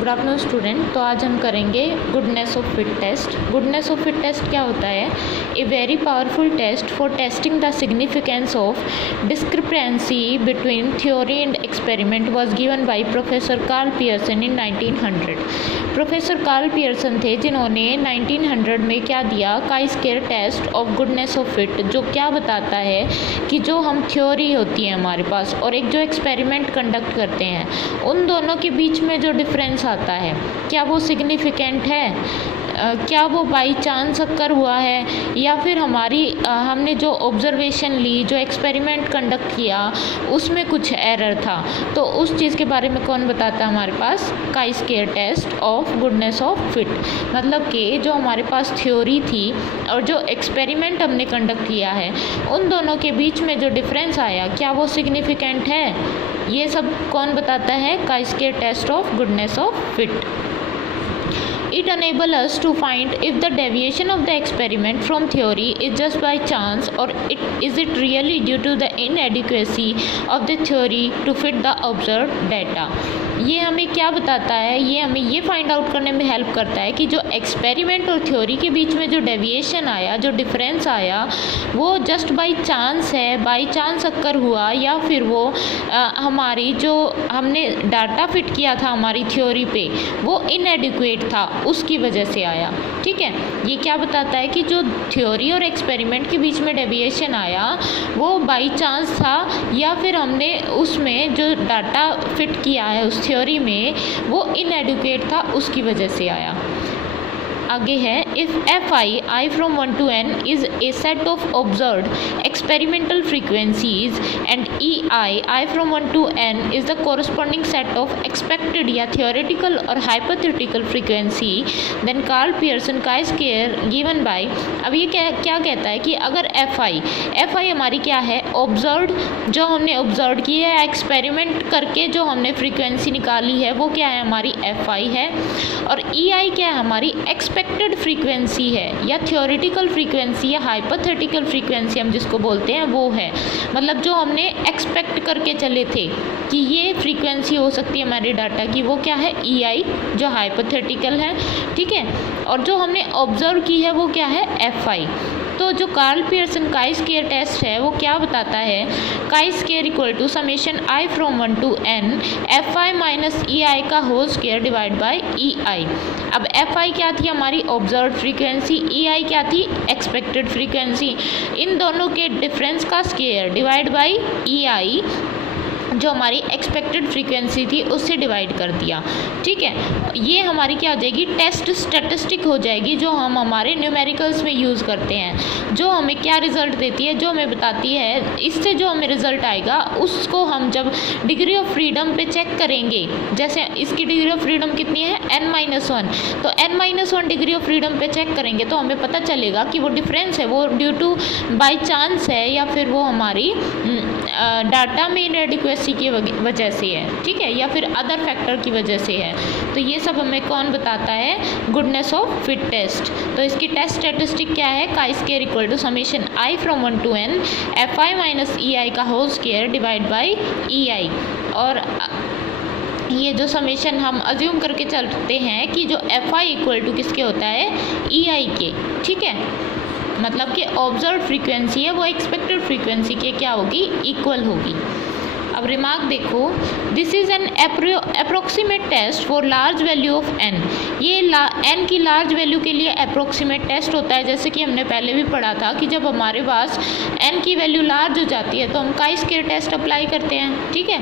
Good afternoon student. तो आज हम करेंगे goodness of fit test. Goodness of fit test क्या होता है? A very powerful test for testing the significance of discrepancy between theory and experiment was given by professor Karl Pearson in 1900। Professor Karl Pearson थे जिन्होंने 1900 में क्या दिया, chi square test of goodness of fit, जो क्या बताता है कि जो हम थ्योरी होती है हमारे पास और एक जो एक्सपेरिमेंट कंडक्ट करते हैं, उन दोनों के बीच में जो डिफरेंस आता है क्या वो सिग्निफिकेंट है, क्या वो बाई चांस अक्कर हुआ है, या फिर हमने जो ऑब्जर्वेशन ली, जो एक्सपेरिमेंट कंडक्ट किया उसमें कुछ एरर था। तो उस चीज़ के बारे में कौन बताता है हमारे पास? Chi square test of goodness of fit. मतलब कि जो हमारे पास थ्योरी थी और जो एक्सपेरिमेंट हमने कंडक्ट किया है, उन दोनों के बीच में जो डिफरेंस आया क्या वो सिग्निफिकेंट है, ये सब कौन बताता है? Chi square test of goodness of fit. It enables us to find if the deviation of the experiment from theory is just by chance or is it really due to the inadequacy of the theory to fit the observed data। ये हमें क्या बताता है? ये हमें ये find out करने में हेल्प करता है कि जो एक्सपेरिमेंट और थ्योरी के बीच में जो डेविएशन आया, जो डिफरेंस आया, वो जस्ट बाई चांस है, बाई चांस अक्कर हुआ, या फिर वो हमारी जो हमने डाटा फिट किया था हमारी थ्योरी पे वो इनएडिक्वेट था, उसकी वजह से आया। ठीक है, ये क्या बताता है कि जो थ्योरी और एक्सपेरिमेंट के बीच में डेविएशन आया वो बाई चांस था, या फिर हमने उसमें जो डाटा फिट किया है उस थ्योरी में वो इनएडिक्वेट था, उसकी वजह से आया। आगे है, if f i from 1 to n is a set of observed experimental frequencies and i from 1 to n is the corresponding set of expected या थियोरेटिकल और hypothetical frequency, then Karl Pearson chi square given by. अब ये क्या कहता है कि अगर F I हमारी क्या है? ऑब्जर्व्ड, जो हमने ऑब्जर्व की है, एक्सपेरिमेंट करके जो हमने फ्रीक्वेंसी निकाली है वो क्या है? हमारी एफ आई है। और ई आई क्या है? हमारी एक्सपेक्टेड फ्रीक्वेंसी है, या थियोरेटिकल फ्रीक्वेंसी या हाइपोथेटिकल फ्रीक्वेंसी हम जिसको बोलते हैं वो है। मतलब जो हमने एक्सपेक्ट करके चले थे कि ये फ्रीक्वेंसी हो सकती है हमारे डाटा की, वो क्या है? ई आई, जो हाइपोथेटिकल है। ठीक है, और जो हमने ऑब्जर्व की है वो क्या है? F I. तो जो Karl Pearson chi square test है वो क्या बताता है? Chi square equal to summation I from 1 to n F I minus E I का whole square divide by E I. अब एफ आई क्या थी? हमारी ऑब्जर्व फ्रीक्वेंसी, ई आई क्या थी? Expected frequency. इन दोनों के डिफरेंस का स्क्वायर डिवाइड बाई ई आई, जो हमारी एक्सपेक्टेड फ्रीक्वेंसी थी उससे डिवाइड कर दिया। ठीक है, ये हमारी क्या हो जाएगी? टेस्ट स्टैटिस्टिक हो जाएगी, जो हम हमारे न्यूमेरिकल्स में यूज़ करते हैं, जो हमें क्या रिज़ल्ट देती है, जो हमें बताती है, इससे जो हमें रिज़ल्ट आएगा उसको हम जब डिग्री ऑफ फ्रीडम पे चेक करेंगे, जैसे इसकी डिग्री ऑफ फ्रीडम कितनी है? n-1, तो n-1 डिग्री ऑफ फ्रीडम पे चेक करेंगे तो हमें पता चलेगा कि वो डिफरेंस है वो ड्यू टू बाई चांस है, या फिर वो हमारी डाटा में इनएडिक्वेसी की वजह से है। ठीक है, या फिर अदर फैक्टर की वजह से है। तो ये सब हमें कौन बताता है? Goodness of fit test. तो इसकी टेस्ट स्टैटिस्टिक क्या है? Chi square equal to summation I from 1 to n F I minus E I का whole square divide by E I. और ये जो समेशन हम अज्यूम करके चलते हैं कि जो एफ आई इक्वल टू किसके होता है? ई आई के। ठीक है, मतलब कि ऑब्जर्व फ्रीक्वेंसी है वो एक्सपेक्टेड फ्रीक्वेंसी के क्या होगी? इक्वल होगी। अब रिमार्क देखो, this is an approximate test for large value of n। ये n की लार्ज वैल्यू के लिए अप्रोक्सीमेट टेस्ट होता है, जैसे कि हमने पहले भी पढ़ा था कि जब हमारे पास n की वैल्यू लार्ज हो जाती है तो हम काई स्क्वायर टेस्ट अप्लाई करते हैं। ठीक है,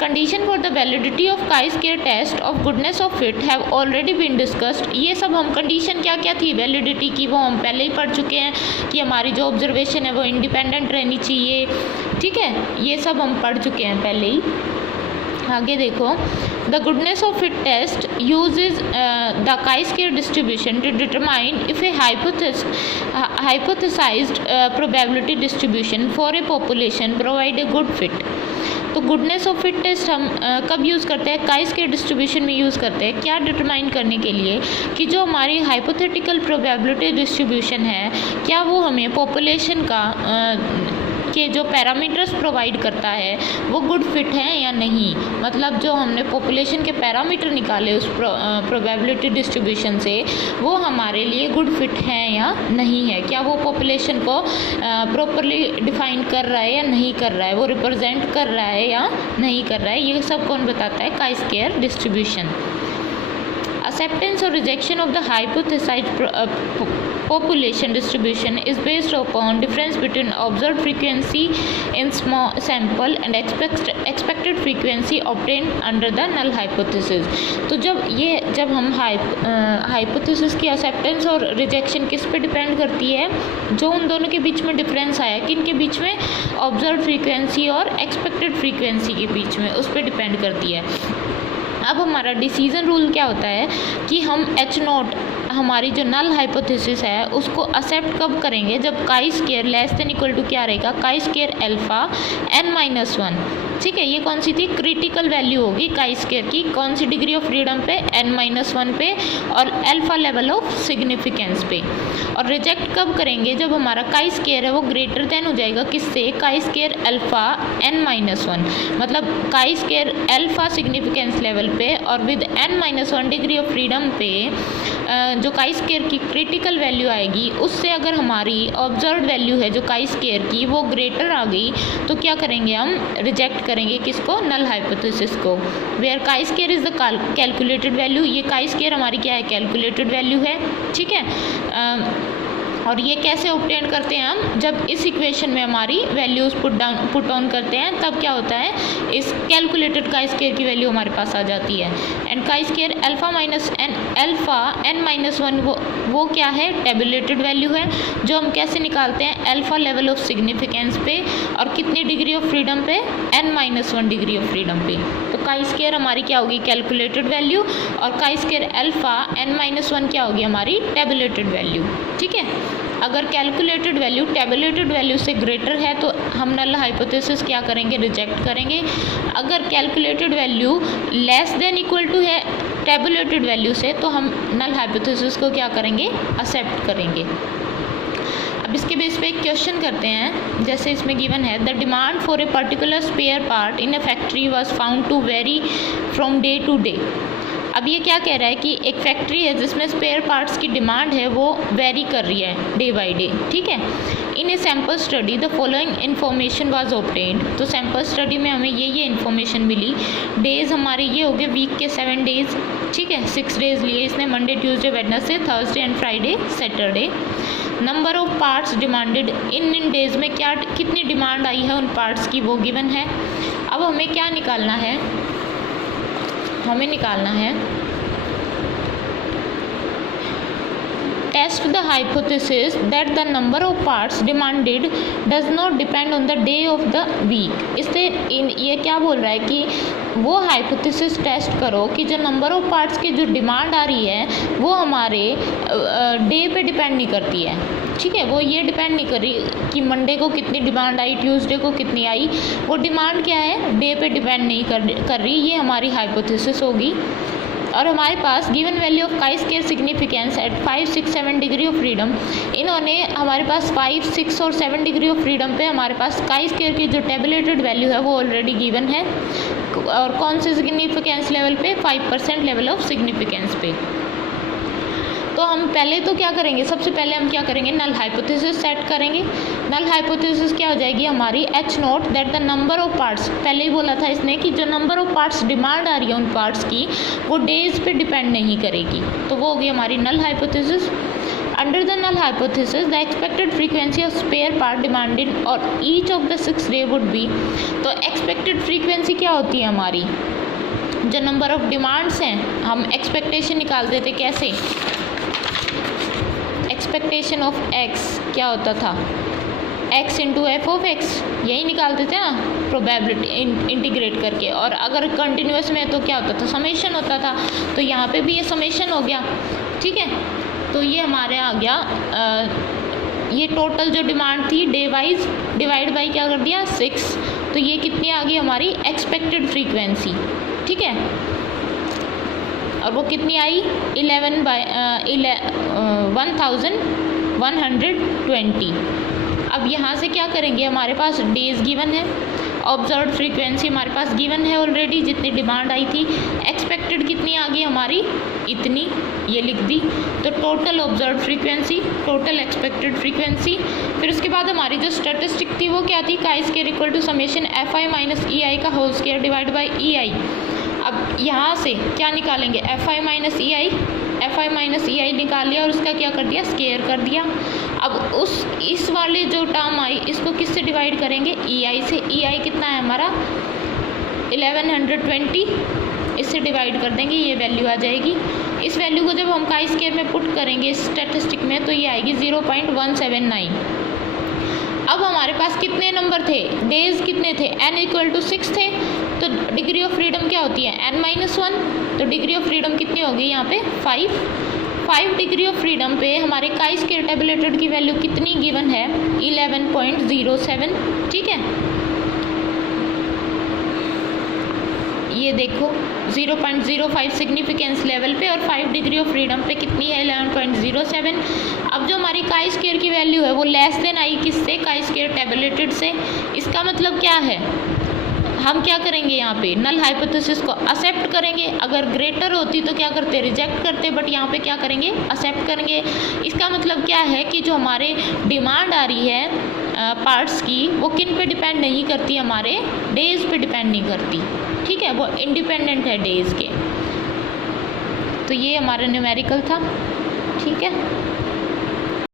condition for the validity of chi square test of goodness of fit have already been discussed. ये सब हम कंडीशन क्या क्या थी वैलिडिटी की वो हम पहले ही पढ़ चुके हैं कि हमारी जो ऑब्जर्वेशन है वो इंडिपेंडेंट रहनी चाहिए। ठीक है, ये सब हम पढ़ चुके हैं पहले ही। आगे देखो, the goodness of fit test uses the chi square distribution to determine if a hypothesised probability distribution for a population provide a good fit. तो गुडनेस ऑफ फिट टेस्ट हम कब यूज़ करते हैं? काई स्क्वायर डिस्ट्रीब्यूशन में use करते हैं। क्या डिटरमाइन करने के लिए कि जो हमारी हाइपोथेटिकल प्रोबेबिलिटी डिस्ट्रीब्यूशन है क्या वो हमें पॉपुलेशन का के जो पैरामीटर्स प्रोवाइड करता है वो गुड फिट हैं या नहीं, मतलब जो हमने पॉपुलेशन के पैरामीटर निकाले उस प्रोबेबिलिटी डिस्ट्रीब्यूशन से वो हमारे लिए गुड फिट हैं या नहीं है, क्या वो पॉपुलेशन को प्रॉपरली डिफाइन कर रहा है या नहीं कर रहा है, वो रिप्रेजेंट कर रहा है या नहीं कर रहा है, ये सब कौन बताता है? Chi square distribution. Acceptance or rejection of the hypothesized population distribution is based upon difference between observed frequency in small sample and expected frequency obtained under the null hypothesis। तो जब हम हाइपोथेसिस की एक्सेप्टेंस और rejection किस पे depend करती है? जो उन दोनों के बीच में डिफरेंस आया, किन के बीच में? ऑब्जर्व फ्रीक्वेंसी और एक्सपेक्टेड फ्रीक्वेंसी के बीच में, उस पर डिपेंड करती है। अब हमारा डिसीजन रूल क्या होता है कि हम H0 हमारी जो नल हाइपोथेसिस है उसको एक्सेप्ट कब करेंगे? जब chi square less than equal to क्या रहेगा? Chi square alpha n-1। ठीक है, ये कौन सी थी? क्रिटिकल वैल्यू होगी काई स्क्वायर की, कौन सी डिग्री ऑफ फ्रीडम पे? n-1 पे, और अल्फा लेवल ऑफ सिग्निफिकेंस पे। और रिजेक्ट कब करेंगे? जब हमारा काई स्क्वायर है वो ग्रेटर देन हो जाएगा किससे? काई स्क्वायर अल्फा n-1, मतलब chi square alpha significance level पे और with n-1 degree of freedom पे जो काई स्क्वायर की क्रिटिकल वैल्यू आएगी उससे अगर हमारी ऑब्जर्व्ड वैल्यू है जो काई स्क्वायर की वो ग्रेटर आ गई तो क्या करेंगे? हम रिजेक्ट करेंगे किसको? नल हाइपोथेसिस को। Where chi square is the calculated value, ये काई स्क्वायर हमारी क्या है? कैलकुलेटेड वैल्यू है। ठीक है, और ये कैसे ऑब्टेन करते हैं हम? जब इस इक्वेशन में हमारी वैल्यूज पुट ऑन करते हैं तब क्या होता है? इस कैलकुलेटेड काई स्क्वायर की वैल्यू हमारे पास आ जाती है। And chi square alpha n-1 वो क्या है? टेबुलेटेड वैल्यू है, जो हम कैसे निकालते हैं? अल्फा लेवल ऑफ सिग्निफिकेंस पे, और कितनी डिग्री ऑफ फ्रीडम पे? n-1 डिग्री ऑफ फ्रीडम पे। तो काई स्क्वायर हमारी क्या होगी? कैलकुलेटेड वैल्यू, और काई स्क्वायर अल्फा n-1 क्या होगी? हमारी टेबुलेटेड वैल्यू। ठीक है, अगर कैलकुलेटेड वैल्यू टेबुलेटेड वैल्यू से ग्रेटर है तो हम नल हाइपोथेसिस क्या करेंगे? रिजेक्ट करेंगे। अगर calculated value less than equal to है टेबुलेटेड वैल्यू से तो हम नल हाइपोथेसिस को क्या करेंगे? एक्सेप्ट करेंगे। अब इसके बेस पे एक क्वेश्चन करते हैं, जैसे इसमें गिवन है the demand for a particular spare part in a factory was found to vary from day to day. अब ये क्या कह रहा है कि एक फैक्ट्री है जिसमें स्पेयर पार्ट्स की डिमांड है वो वेरी कर रही है डे बाय डे। ठीक है, in a sample study the following information was obtained. तो सैम्पल स्टडी में हमें ये इन्फॉर्मेशन मिली। डेज हमारे ये हो गए वीक के 7 डेज। ठीक है, 6 डेज लिए इसने, Monday Tuesday Wednesday Thursday and Friday Saturday. Number of parts demanded in days में क्या कितनी डिमांड आई है उन पार्ट्स की वो गिवन है। अब हमें क्या निकालना है? हमें निकालना है test the hypothesis that the number of parts demanded does not depend on the day of the week. इससे ये क्या बोल रहा है कि वो हाइपोथेसिस टेस्ट करो कि जो नंबर ऑफ पार्ट्स की जो डिमांड आ रही है वो हमारे डे पे डिपेंड नहीं करती है। ठीक है, वो ये डिपेंड नहीं कर रही कि मंडे को कितनी डिमांड आई, ट्यूसडे को कितनी आई, वो डिमांड क्या है? डे पे डिपेंड नहीं कर रही। ये हमारी हाइपोथेसिस होगी। और हमारे पास given value of chi square significance at 5, 6, 7 degree of freedom. इन्होंने हमारे पास 5, 6 और 7 डिग्री ऑफ फ्रीडम पे हमारे पास काई स्क्वायर की जो टेबुलेटेड वैल्यू है वो ऑलरेडी गिवन है। और कौन से सिग्निफिकेंस लेवल पे? 5% लेवल ऑफ सिग्निफिकेंस पे। तो हम पहले तो क्या करेंगे? सबसे पहले हम क्या करेंगे? नल हाइपोथेसिस सेट करेंगे। नल हाइपोथेसिस क्या हो जाएगी हमारी? H0 that the number of parts, पहले ही बोला था इसने कि जो नंबर ऑफ पार्ट्स डिमांड आ रही है उन पार्ट्स की वो डेज पे डिपेंड नहीं करेगी, तो वो होगी हमारी null hypothesis. Under the null hypothesis the expected frequency of spare part demanded और each of the 6 day would be. तो एक्सपेक्टेड फ्रीक्वेंसी क्या होती है हमारी? जो नंबर ऑफ डिमांड्स हैं हम एक्सपेक्टेशन निकालते थे कैसे? एक्सपेक्टेशन ऑफ x क्या होता था? x into F of x, यही निकालते थे ना प्रोबेबिलिटी इंटीग्रेट करके। और अगर कंटिन्यूस में तो क्या होता था? समेशन होता था। तो यहाँ पे भी ये समेशन हो गया। ठीक है, तो ये हमारे आ गया ये टोटल जो डिमांड थी डे वाइज डिवाइड बाई क्या कर दिया? 6। तो ये कितनी आ गई हमारी एक्सपेक्टेड फ्रीक्वेंसी। ठीक है, और वो कितनी आई? 11/1120। अब यहाँ से क्या करेंगे, हमारे पास डेज गिवन है, ऑब्जर्व फ्रीक्वेंसी हमारे पास गिवन है ऑलरेडी, जितनी डिमांड आई थी, एक्सपेक्टेड कितनी आ गई हमारी, इतनी, ये लिख दी। तो total observe frequency, total expected frequency, फिर उसके बाद हमारी जो स्टैटिस्टिक थी वो क्या थी, chi square equal to summation F I minus E I का whole square divide by E I. अब यहाँ से क्या निकालेंगे, F I minus E I, F I minus E I निकाल लिया और उसका क्या कर दिया, स्क्वायर कर दिया। अब इस वाले जो टर्म आई इसको किससे डिवाइड करेंगे, ई आई से। ई आई कितना है हमारा 1120, इससे डिवाइड कर देंगे, ये वैल्यू आ जाएगी। इस वैल्यू को जब हम काई स्क्वायर में पुट करेंगे स्टैटिस्टिक में तो ये आएगी 0.179। अब हमारे पास कितने नंबर थे, डेज कितने थे, n इक्वल टू 6 थे, तो डिग्री ऑफ फ्रीडम क्या होती है, n-1, तो डिग्री ऑफ फ्रीडम कितनी होगी यहाँ पे 5 डिग्री ऑफ फ्रीडम पे हमारे काई स्क्वायर टेबुलेटेड की वैल्यू कितनी गिवन है, 11.07। ठीक है, ये देखो 0.05 सिग्निफिकेंस लेवल पे और 5 डिग्री ऑफ फ्रीडम पे कितनी है, 11.07। अब जो हमारी काई स्क्वायर की वैल्यू है वो लेस देन आई किससे, काई स्क्वायर टेबुलेटेड से। इसका मतलब क्या है, हम क्या करेंगे यहाँ पे, नल हाइपोथेसिस को एक्सेप्ट करेंगे, अगर ग्रेटर होती तो क्या करते, रिजेक्ट करते, बट यहाँ पे क्या करेंगे, एक्सेप्ट करेंगे। इसका मतलब क्या है कि जो हमारे डिमांड आ रही है पार्ट्स की वो किन पे डिपेंड नहीं करती, हमारे डेज पे डिपेंड नहीं करती। ठीक है, वो इंडिपेंडेंट है डेज के। तो ये हमारा न्यूमेरिकल था। ठीक है।